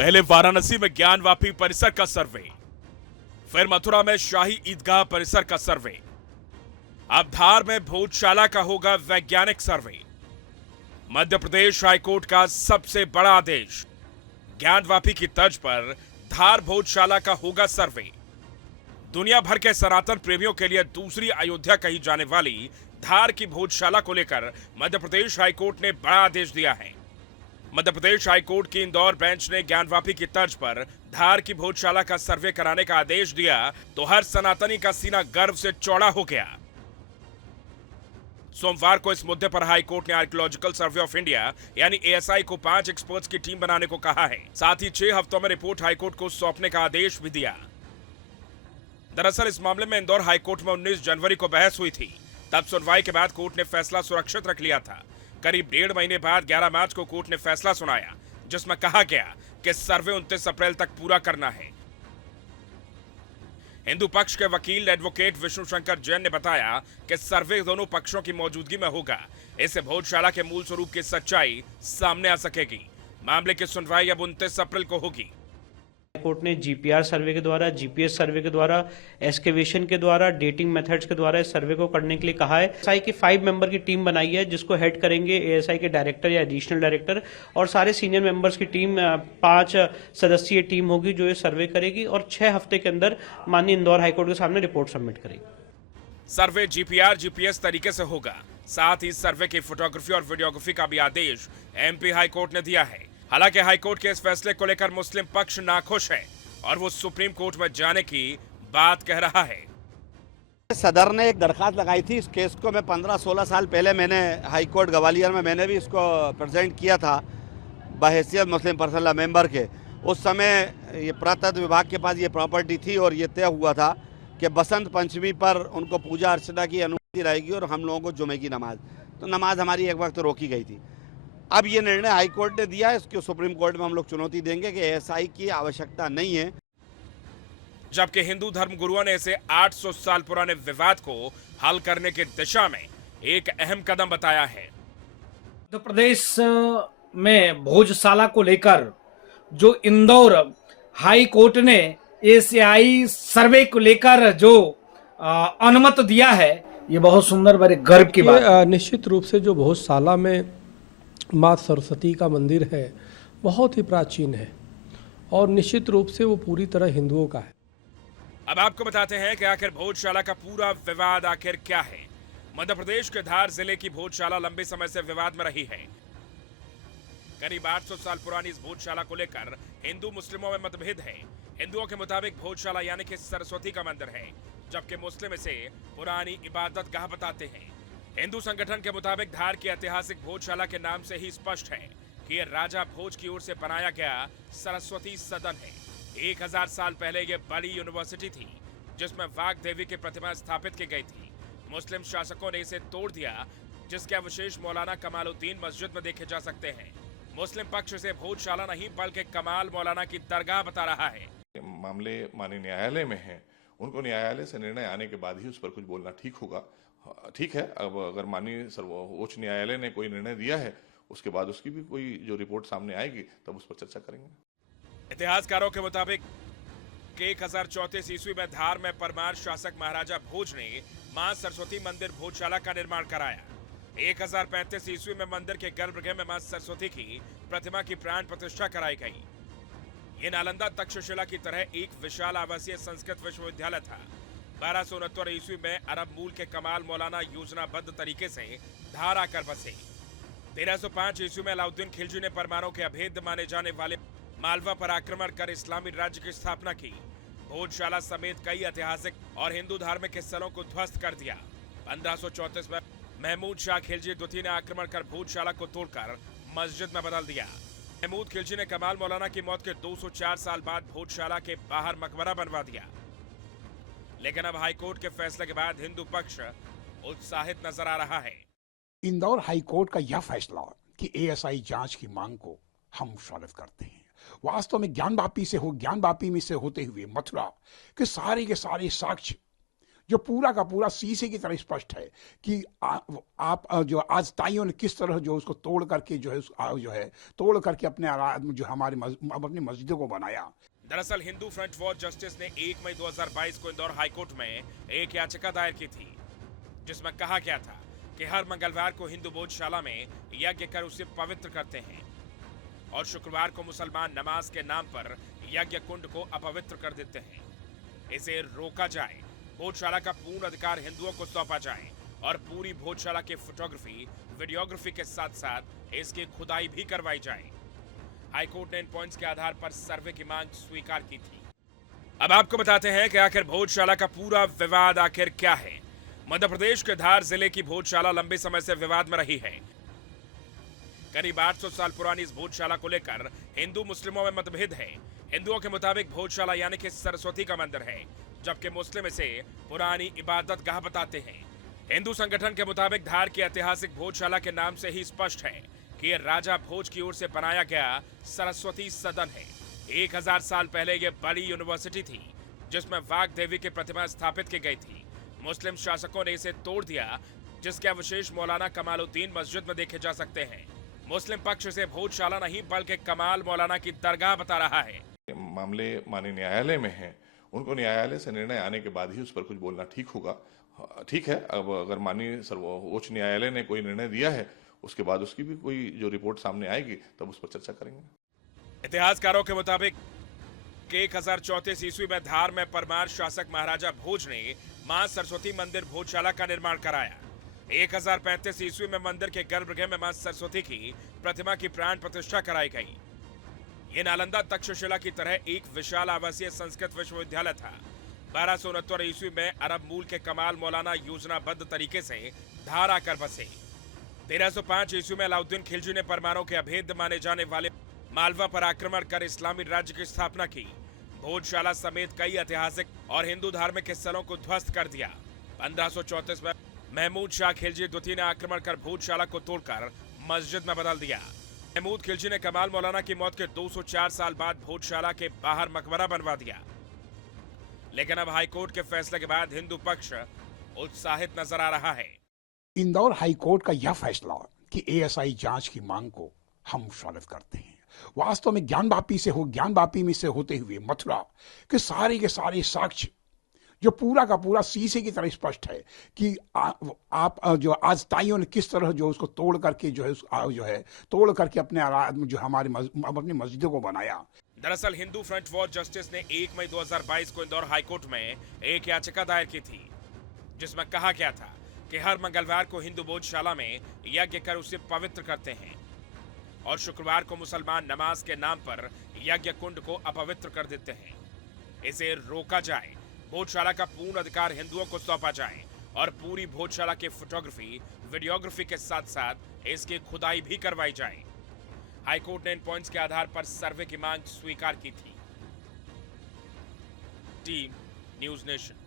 पहले वाराणसी में ज्ञानवापी परिसर का सर्वे, फिर मथुरा में शाही ईदगाह परिसर का सर्वे, अब धार में भोजशाला का होगा वैज्ञानिक सर्वे। मध्य प्रदेश हाईकोर्ट का सबसे बड़ा आदेश, ज्ञानवापी की तर्ज पर धार भोजशाला का होगा सर्वे। दुनिया भर के सनातन प्रेमियों के लिए दूसरी अयोध्या कही जाने वाली धार की भोजशाला को लेकर मध्य प्रदेश हाईकोर्ट ने बड़ा आदेश दिया है। मध्य प्रदेश हाईकोर्ट की इंदौर बेंच ने ज्ञानवापी की तर्ज पर धार की भोजशाला का सर्वे कराने का आदेश दिया तो हर सनातनी का सीना गर्व से चौड़ा हो गया। सोमवार को इस मुद्दे पर हाईकोर्ट ने आर्कियोलॉजिकल सर्वे ऑफ इंडिया यानी एएसआई को 5 एक्सपर्ट्स की टीम बनाने को कहा है। साथ ही 6 हफ्तों में रिपोर्ट हाईकोर्ट को सौंपने का आदेश भी दिया। दरअसल इस मामले में इंदौर हाईकोर्ट में 19 जनवरी को बहस हुई थी। तब सुनवाई के बाद कोर्ट ने फैसला सुरक्षित रख लिया था। करीब 1.5 महीने बाद 11 मार्च को कोर्ट ने फैसला सुनाया, जिसमें कहा गया कि सर्वे 29 अप्रैल तक पूरा करना है। हिंदू पक्ष के वकील एडवोकेट विष्णु शंकर जैन ने बताया कि सर्वे दोनों पक्षों की मौजूदगी में होगा। इससे भोजशाला के मूल स्वरूप की सच्चाई सामने आ सकेगी। मामले की सुनवाई अब 29 अप्रैल को होगी। कोर्ट ने जीपीआर सर्वे के द्वारा, जीपीएस सर्वे के द्वारा, एक्सकेवेशन के द्वारा, डेटिंग मेथड्स के द्वारा इस सर्वे को करने के लिए कहा है। एएसआई की 5 मेंबर की टीम बनाई है, जिसको हेड करेंगे एएसआई के डायरेक्टर या एडिशनल डायरेक्टर, और सारे सीनियर मेंबर्स की टीम 5 सदस्यीय टीम होगी जो ये सर्वे करेगी और 6 हफ्ते के अंदर माननीय इंदौर हाईकोर्ट के सामने रिपोर्ट सबमिट करेगी। सर्वे जीपीआर जीपीएस तरीके से होगा। साथ ही सर्वे की फोटोग्राफी और वीडियोग्राफी का भी आदेश एमपी हाईकोर्ट ने दिया है। हालांकि हाईकोर्ट के इस फैसले को लेकर मुस्लिम पक्ष नाखुश है और वो सुप्रीम कोर्ट में जाने की बात कह रहा है। सदर ने एक दरखास्त लगाई थी। इस केस को मैं 15-16 साल पहले मैंने हाईकोर्ट ग्वालियर में मैंने भी इसको प्रेजेंट किया था बहैसियत मुस्लिम पर्सनल लॉ मेंबर के। उस समय ये पुरातत्व विभाग के पास ये प्रॉपर्टी थी और ये तय हुआ था कि बसंत पंचमी पर उनको पूजा अर्चना की अनुमति रहेगी और हम लोगों को जुमे की नमाज, तो नमाज हमारी एक वक्त रोकी गई थी। अब ये निर्णय हाईकोर्ट ने दिया है, इसको सुप्रीम कोर्ट में हम लोग चुनौती देंगे कि एएसआई की आवश्यकता नहीं है। जबकि हिंदू धर्म गुरुओं ने इसे 800 साल पुराने विवाद को हल करने की दिशा में एक अहम कदम बताया है। मध्य प्रदेश में भोजशाला को लेकर जो इंदौर हाई कोर्ट ने एएसआई सर्वे को लेकर जो अनुमति दिया है, ये बहुत सुंदर, बड़े गर्व की बात है। निश्चित रूप से जो भोजशाला में माँ सरस्वती का मंदिर है बहुत ही प्राचीन है और निश्चित रूप से वो पूरी तरह हिंदुओं का है। अब आपको बताते हैं कि आखिर भोजशाला का पूरा विवाद आखिर क्या है। मध्य प्रदेश के धार जिले की भोजशाला लंबे समय से विवाद में रही है। करीब 800 साल पुरानी इस भोजशाला को लेकर हिंदू मुस्लिमों में मतभेद है। हिंदुओं के मुताबिक भोजशाला यानी कि सरस्वती का मंदिर है, जबकि मुस्लिम इसे पुरानी इबादत गाह बताते हैं। हिंदू संगठन के मुताबिक धार की ऐतिहासिक भोजशाला के नाम से ही स्पष्ट है कि यह राजा भोज की ओर से बनाया गया सरस्वती सदन है। 1000 साल पहले यह बड़ी यूनिवर्सिटी थी जिसमें वाग देवी की प्रतिमा स्थापित की गई थी। मुस्लिम शासकों ने इसे तोड़ दिया, जिसके अवशेष मौलाना कमालुद्दीन मस्जिद में देखे जा सकते हैं। मुस्लिम पक्ष इसे भोजशाला नहीं बल्कि कमाल मौलाना की दरगाह बता रहा है। मामले माननीय न्यायालय में है, उनको न्यायालय से निर्णय आने के बाद ही उस पर कुछ बोलना ठीक होगा। ठीक है, अब अगर माननीय सर्वोच्च न्यायालय ने कोई निर्णय दिया है उसके बाद उसकी भी कोई जो रिपोर्ट सामने आएगी तब उस पर चर्चा करेंगे। इतिहासकारों के मुताबिक 1034 ईस्वी में धार में परमार शासक महाराजा भोज ने मां सरस्वती मंदिर भोजशाला का निर्माण कराया। 1035 ईस्वी में मंदिर के गर्भगृह में मां सरस्वती की प्रतिमा की प्राण प्रतिष्ठा कराई गई। ये नालंदा तक्षशिला की तरह एक विशाल आवासीय संस्कृत विश्वविद्यालय था। 1269 ईस्वी में अरब मूल के कमाल मौलाना योजनाबद्ध तरीके से धार आकर बसे। 1305 ईस्वी में अलाउद्दीन खिलजी ने परमारों के अभेद्य माने जाने वाले मालवा पर आक्रमण कर इस्लामी राज्य की स्थापना की। भोजशाला समेत कई ऐतिहासिक और हिंदू धार्मिक स्थलों को ध्वस्त कर दिया। 1534 में महमूद शाह खिलजी द्वितीय ने आक्रमण कर भोजशाला को तोड़कर मस्जिद में बदल दिया। महमूद खिलजी ने कमाल मौलाना की मौत के 204 साल बाद भोजशाला के बाहर मकबरा बनवा दिया। लेकिन अब हाईकोर्ट के फैसले के बाद हिंदू पक्ष उत्साहित नजर आ रहा है। इंदौर हाईकोर्ट का यह फैसला कि एएसआई जांच की मांग को हम स्वागत करते हैं। वास्तव में ज्ञानवापी में से होते हुए मथुरा के सारे साक्ष्य जो पूरा का पूरा शीशे की तरह स्पष्ट है कि आप जो आज ताइयों ने किस तरह जो उसको तोड़ करके जो है तोड़ करके जो अपनी मस्जिदों को बनाया। दरअसल हिंदू फ्रंट फॉर जस्टिस ने 1 मई 2022 को इंदौर हाईकोर्ट में एक याचिका दायर की थी, जिसमें कहा गया था कि हर मंगलवार को हिंदू भोजशाला में यज्ञ कर उसे पवित्र करते हैं और शुक्रवार को मुसलमान नमाज के नाम पर यज्ञ कुंड को अपवित्र कर देते हैं। इसे रोका जाए, भोजशाला का पूर्ण अधिकार हिंदुओं को सौंपा जाए और पूरी भोजशाला की फोटोग्राफी, वीडियोग्राफी के साथ साथ इसकी खुदाई भी करवाई जाए। हाईकोर्ट ने इन पॉइंट्स के आधार पर सर्वे की मांग स्वीकार की थी। अब आपको बताते हैं कि आखिर भोजशाला का पूरा विवाद आखिर क्या है। मध्य प्रदेश के धार जिले की भोजशाला लंबे समय से विवाद में रही है। करीब 800 साल पुरानी इस भोजशाला को लेकर हिंदू मुस्लिमों में मतभेद है। हिंदुओं के मुताबिक भोजशाला यानी कि सरस्वती का मंदिर है, जबकि मुस्लिम इसे पुरानी इबादत गाह बताते हैं। हिंदू संगठन के मुताबिक धार की ऐतिहासिक भोजशाला के नाम से ही स्पष्ट है कि ये राजा भोज की ओर से बनाया गया सरस्वती सदन है। 1000 साल पहले ये बड़ी यूनिवर्सिटी थी, जिसमें वाघ देवी की प्रतिमा स्थापित की गई थी। मुस्लिम शासकों ने इसे तोड़ दिया, जिसके अवशेष मौलाना कमालुद्दीन मस्जिद में देखे जा सकते हैं। मुस्लिम पक्ष इसे भोजशाला नहीं बल्कि कमाल मौलाना की दरगाह बता रहा है। मामले माननीय न्यायालय में हैं, उनको न्यायालय से निर्णय आने के बाद ही उस पर कुछ बोलना ठीक होगा। ठीक है, अब अगर माननीय सर्वोच्च न्यायालय ने कोई निर्णय दिया है, उसके बाद उसकी भी कोई जो रिपोर्ट सामने आएगी तब उस पर चर्चा करेंगे। इतिहासकारों के मुताबिक 1034 ईस्वी में धार में परमार शासक महाराजा भोज ने मां सरस्वती मंदिर भोजशाला का निर्माण कराया। 1035 ईस्वी में मंदिर के गर्भगृह में मां सरस्वती की प्रतिमा की प्राण प्रतिष्ठा कराई गई। ये नालंदा तक्षशिला की तरह एक विशाल आवासीय संस्कृत विश्वविद्यालय था। 1269 ईस्वी में अरब मूल के कमाल मौलाना योजनाबद्ध तरीके से धार आकर बसे। 1305 ईस्वी में अलाउद्दीन खिलजी ने परमारों के अभेद्य माने जाने वाले मालवा पर आक्रमण कर इस्लामी राज्य की स्थापना की। भोजशाला समेत कई ऐतिहासिक और हिंदू धार्मिक स्थलों को ध्वस्त कर दिया। 1534 में महमूद शाह खिलजी द्वितीय ने आक्रमण कर भोजशाला को तोड़कर मस्जिद में बदल दिया। महमूद खिलजी ने कमाल मौलाना की मौत के 204 साल बाद भोजशाला के बाहर मकबरा बनवा दिया। लेकिन अब हाईकोर्ट के फैसले के बाद हिंदू पक्ष उत्साहित नजर आ रहा है। इंदौर हाईकोर्ट का यह फैसला कि एएसआई जांच की मांग को हम स्वागत करते हैं। वास्तव में ज्ञानवापी में से होते हुए मथुरा के सारे साक्ष्य जो पूरा का पूरा शीशे की तरह स्पष्ट है कि आप जो आज ताइयों ने किस तरह जो उसको तोड़ करके तोड़ करके अपनी मस्जिदों को बनाया। दरअसल हिंदू फ्रंट फॉर जस्टिस ने 1 मई 2022 को इंदौर हाईकोर्ट में एक याचिका दायर की थी, जिसमें कहा गया था कि हर मंगलवार को हिंदू भोजशाला में यज्ञ कर उसे पवित्र करते हैं और शुक्रवार को मुसलमान नमाज के नाम पर यज्ञ कुंड को अपवित्र कर देते हैं। इसे रोका जाए, भोजशाला का पूर्ण अधिकार हिंदुओं को सौंपा जाए और पूरी भोजशाला की फोटोग्राफी, वीडियोग्राफी के साथ साथ इसकी खुदाई भी करवाई जाए। हाईकोर्ट ने इन पॉइंट्स के आधार पर सर्वे की मांग स्वीकार की थी। Team news nation.